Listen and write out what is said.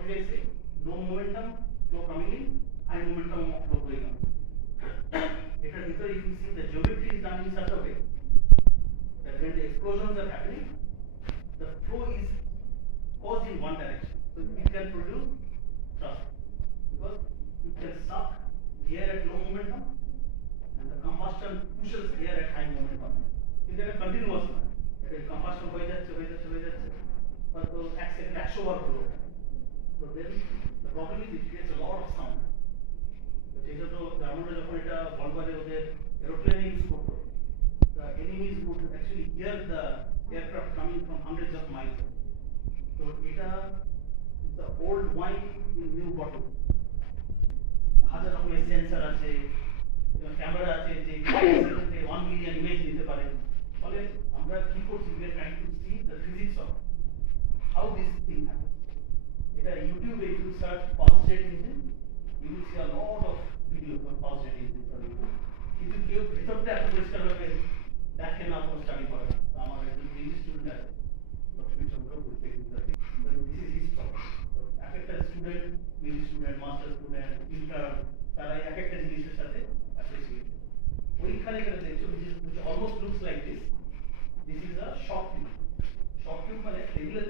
what did I say? Low momentum, flow coming in, high momentum of flow going out. If you see the geometry is done in such a way that when the explosions are happening, the flow is caused in one direction. So it can produce thrust because it can suck air at low momentum and the combustion pushes air at high momentum. It's a continuous one. Combustion হয়ে যাচ্ছে but those acts overflow. So then the problem is it creates a lot of sound. যেটা তো আমরা যখন এটা বলবারে ওদের এরোপ্লেনে ইউজ করতো, the enemies would actually hear the aircraft coming from hundreds of miles. So এটা is the old wine in new bottle. হাজার রকমের সেন্সর আছে, ক্যামেরা আছে যে 1 মিলিয়ন ইমেজ নিতে পারে। ফলে আমরা কি করছি, we are trying to see the physics of how this thing happens. এটা ইউটিউবে if you search pulse jet engine, you will see a lot of videos of pulse jet engines on YouTube. কিন্তু কেউ ভেতরটা এত পরিষ্কার ভাবে দেখে না, কোনো স্টাডি করে না। আমার একজন ইংলিশ স্টুডেন্ট আছে, লক্ষ্মী চন্দ্র বলতে, this is his problem. এক একটা student, English student, master student, intern, তারা এক একটা জিনিসের সাথে অ্যাসোসিয়েট। ওইখানে দেখছো which almost looks like this is a shock tube মানে টেবিলের